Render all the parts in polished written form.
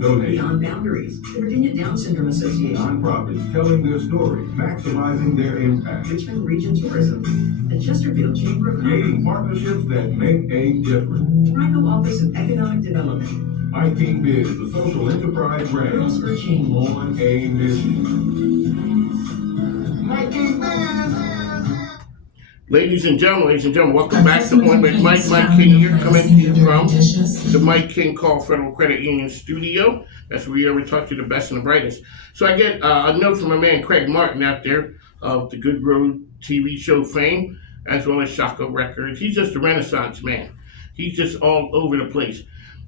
Donate. Beyond Boundaries, the Virginia Down Syndrome Association, Nonprofits telling their story, maximizing their impact. Richmond Region Tourism, the Chesterfield Chamber of Creating Commerce, partnerships that make a difference. Rhino Office of Economic Development, My Team Biz, the social enterprise brand. Girls for Change. On a mission. My Team Biz. Ladies and gentlemen, welcome back to On with Mike King here, coming to you from the Mike King Call Federal Credit Union studio. That's where we talk to the best and the brightest. So I get a note from my man Craig Martin out there of the Good Road TV show fame, as well as Shaka Records. He's just a renaissance man. He's just all over the place.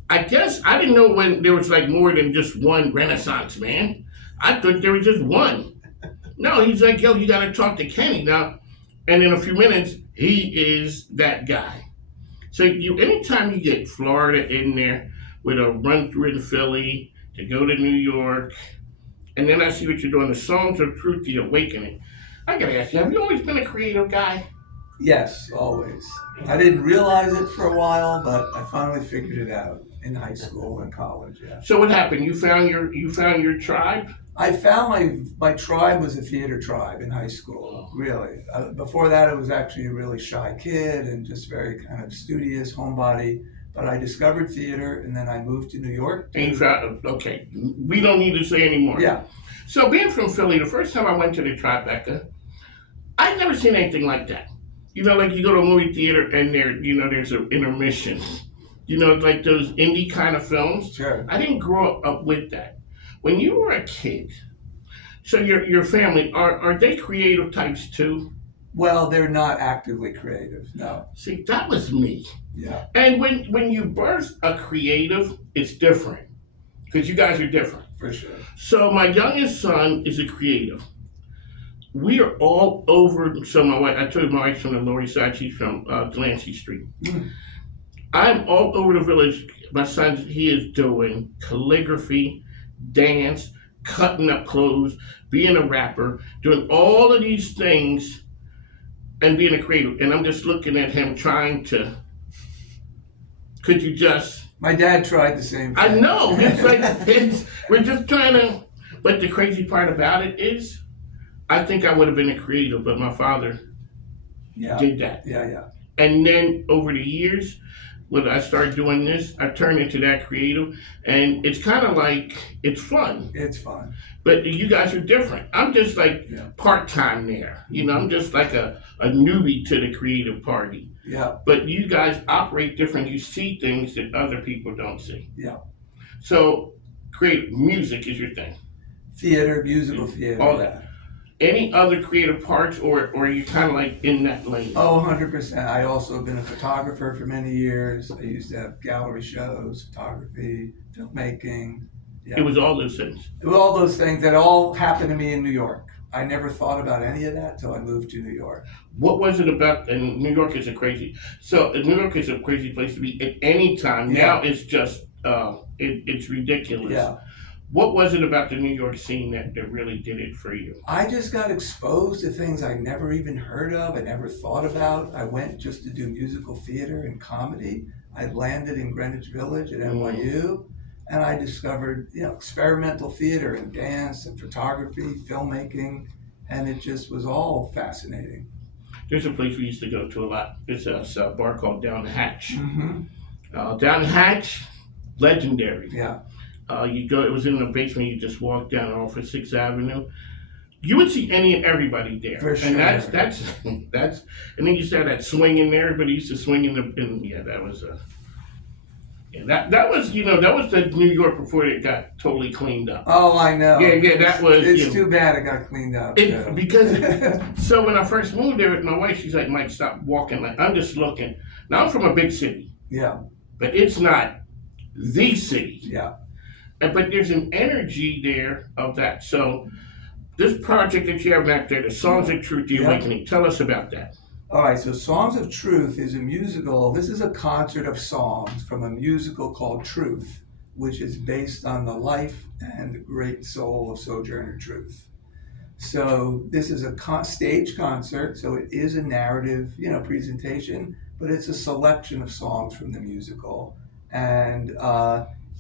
I guess I didn't know when there was like more than just one renaissance man. I thought there was just one. No, he's like, yo, you got to talk to Keni now. And in a few minutes, he is that guy. So anytime you get Florida in there with a run through in Philly, to go to New York, and then I see what you're doing, the Songs of Truth, the Awakening. I gotta ask you, have you always been a creative guy? Yes, always. I didn't realize it for a while, but I finally figured it out in high school and college, yeah. So what happened? You found your tribe? I found my tribe was a theater tribe in high school, really. Before that, I was actually a really shy kid and just very kind of studious, homebody. But I discovered theater, and then I moved to New York. And you found, okay, we don't need to say anymore. Yeah. So being from Philly, the first time I went to the Tribeca, I'd never seen anything like that. You know, like you go to a movie theater and there's an intermission. You know, like those indie kind of films. Sure. I didn't grow up with that. When you were a kid, so your family, are they creative types too? Well, they're not actively creative, no. See, that was me. Yeah. And when you birth a creative, it's different. Because you guys are different. For sure. So my youngest son is a creative. We are all over, so my wife, I told you my wife's from the Lower East Side, she's from Delancey Street. I'm all over the village. My son, he is doing calligraphy, dance, cutting up clothes, being a rapper, doing all of these things and being a creative. And I'm just looking at him trying to, could you just... My dad tried the same thing. I know, it's like, we're just trying to, but the crazy part about it is, I think I would have been a creative, but my father did that. Yeah. And then over the years, when I started doing this, I turned into that creative, and it's kind of like, it's fun. It's fun. But you guys are different. I'm just like part-time there. You know, I'm just like a newbie to the creative party. Yeah. But you guys operate different. You see things that other people don't see. Yeah. So, creative music is your thing. Theater, musical theater. All that. Any other creative parts, or are you kind of like in that lane? Oh, 100%. I also have been a photographer for many years. I used to have gallery shows, photography, filmmaking. Yeah. It was all those things. It was all those things that all happened to me in New York. I never thought about any of that till I moved to New York. What was it about? And New York is a crazy place to be at any time. Yeah. Now it's just it's ridiculous. Yeah. What was it about the New York scene that really did it for you? I just got exposed to things I never even heard of, I never thought about. I went just to do musical theater and comedy. I landed in Greenwich Village at NYU, and I discovered, experimental theater and dance and photography, filmmaking, and it just was all fascinating. There's a place we used to go to a lot. It's a bar called Down the Hatch. Mm-hmm. Down the Hatch, legendary. Yeah. You go. It was in the basement. You just walk down off of 6th Avenue. You would see any and everybody there, For sure. And that's. And then you saw that swing in there. Everybody used to swing in the. That was that was that was the New York before it got totally cleaned up. Oh, I know. Yeah. That was. It's too bad it got cleaned up. So when I first moved there with my wife, she's like, "Mike, stop walking." Like I'm just looking. Now I'm from a big city. Yeah. But it's not the city. Yeah. But there's an energy there of that. So this project that you have back there, the Songs of Truth, the Awakening, tell us about that. All right, so Songs of Truth is a musical. This is a concert of songs from a musical called Truth, which is based on the life and the great soul of Sojourner Truth. So this is a stage concert, so it is a narrative, presentation, but it's a selection of songs from the musical. And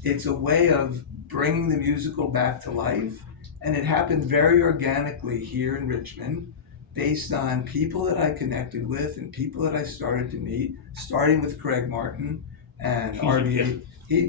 it's a way of bringing the musical back to life. And it happened very organically here in Richmond, based on people that I connected with and people that I started to meet, starting with Craig Martin and RB.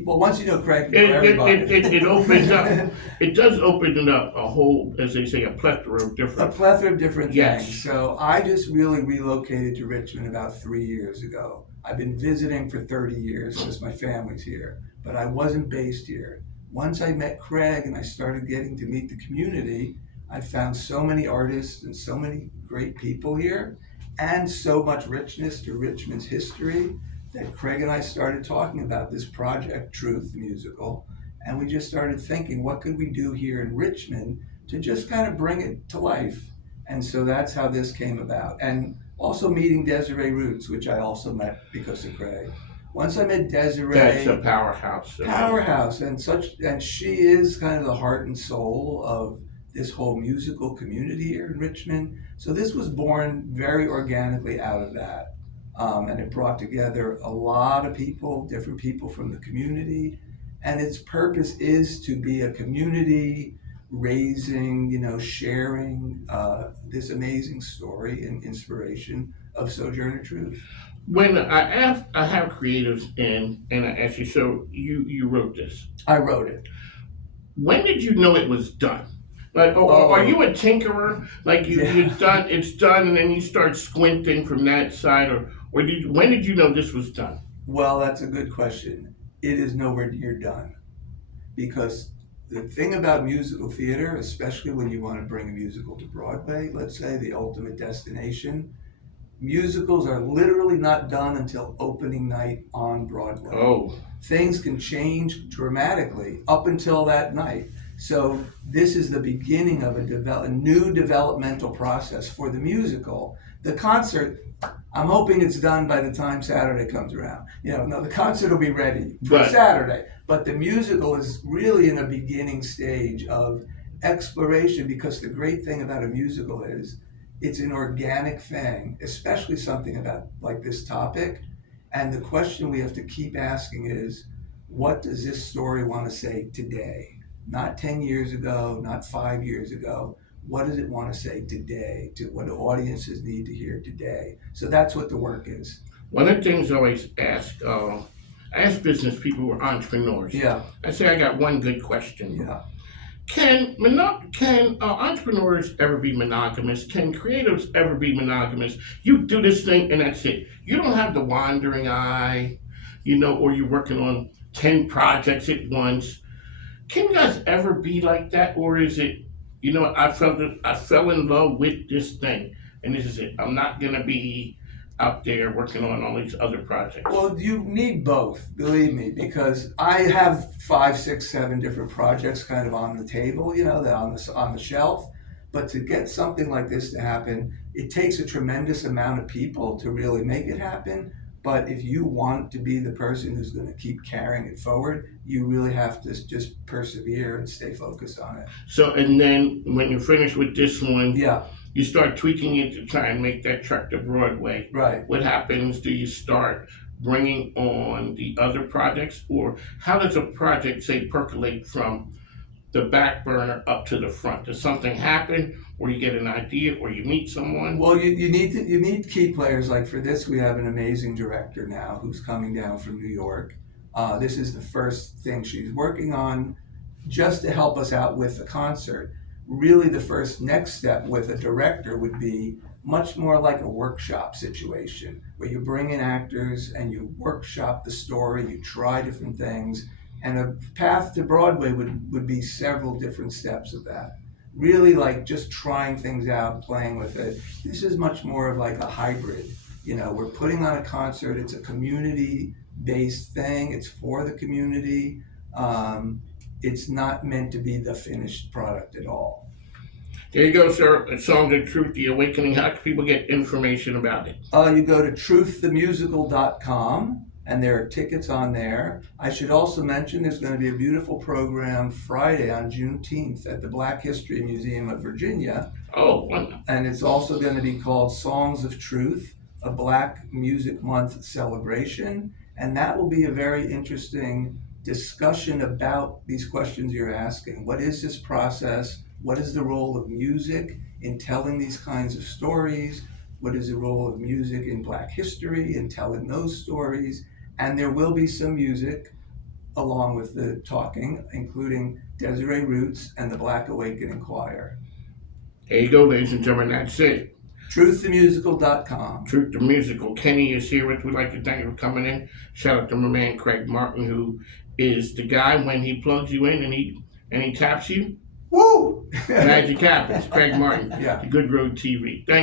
Well, once you know Craig, you know everybody. It opens up. It does open it up a whole, as they say, a plethora of A different. plethora of different Yes. things. So I just really relocated to Richmond about 3 years ago. I've been visiting for 30 years because my family's here, but I wasn't based here. Once I met Craig and I started getting to meet the community, I found so many artists and so many great people here and so much richness to Richmond's history that Craig and I started talking about this project, Truth Musical, and we just started thinking, what could we do here in Richmond to just kind of bring it to life? And so that's how this came about. And also meeting Desiree Roots, which I also met because of Craig. Once I met Desiree, That's a powerhouse. and she is kind of the heart and soul of this whole musical community here in Richmond. So this was born very organically out of that. And it brought together a lot of people, different people from the community. And its purpose is to be a community raising, sharing this amazing story and inspiration of Sojourner Truth. When I have creatives in, and I ask you, so you wrote this. I wrote it. When did you know it was done? Like, are you a tinkerer? Like it's done, and then you start squinting from that side, or when did you know this was done? Well, that's a good question. It is nowhere near done, because the thing about musical theater, especially when you want to bring a musical to Broadway, let's say the ultimate destination, musicals are literally not done until opening night on Broadway. Oh. Things can change dramatically up until that night. So this is the beginning of a new developmental process for the musical. The concert, I'm hoping it's done by the time Saturday comes around. No, the concert will be ready for Saturday. But the musical is really in a beginning stage of exploration, because the great thing about a musical is it's an organic thing, especially something about like this topic. And the question we have to keep asking is, what does this story want to say today? Not 10 years ago, not 5 years ago. What does it want to say today? To what audiences need to hear today? So that's what the work is. One of the things I always ask, I ask business people who are entrepreneurs. Yeah. I say I got one good question. Yeah. Can entrepreneurs ever be monogamous? Can creatives ever be monogamous? You do this thing and that's it. You don't have the wandering eye, or you're working on 10 projects at once. Can you guys ever be like that, or is it, I fell in love with this thing, and this is it. I'm not gonna be out there working on all these other projects. Well, you need both, believe me, because I have 5, 6, 7 different projects kind of on the table, that on the shelf. But to get something like this to happen, it takes a tremendous amount of people to really make it happen. But if you want to be the person who's going to keep carrying it forward, you really have to just persevere and stay focused on it. So, and then when you finish with this one, yeah, you start tweaking it to try and make that trek to Broadway. Right. What happens? Do you start bringing on the other projects, or how does a project, say, percolate from the back burner up to the front? Does something happen, or you get an idea, or you meet someone? Well, you need key players. Like for this, we have an amazing director now who's coming down from New York. This is the first thing she's working on, just to help us out with the concert. Really, the first next step with a director would be much more like a workshop situation, where you bring in actors and you workshop the story, you try different things, and a path to Broadway would be several different steps of that. Really like just trying things out, playing with it. This is much more of like a hybrid. We're putting on a concert, it's a community-based thing, it's for the community. It's not meant to be the finished product at all. There you go, sir. Songs of Truth, The Awakening. How can people get information about it? You go to truththemusical.com, and there are tickets on there. I should also mention there's going to be a beautiful program Friday on Juneteenth at the Black History Museum of Virginia. Oh, wonderful. And it's also going to be called Songs of Truth, a Black Music Month celebration. And that will be a very interesting discussion about these questions you're asking. What is this process? What is the role of music in telling these kinds of stories? What is the role of music in Black history in telling those stories? And there will be some music along with the talking, including Desiree Roots and the Black Awakening Choir. There you go, ladies and gentlemen, that's it. TruthTheMusical.com. Truth the Musical. Kenny is here with. We'd like to thank you for coming in. Shout out to my man Craig Martin, who is the guy when he plugs you in and he taps you. Woo! Magic happens. Craig Martin, Yeah. the Good Road TV. Thank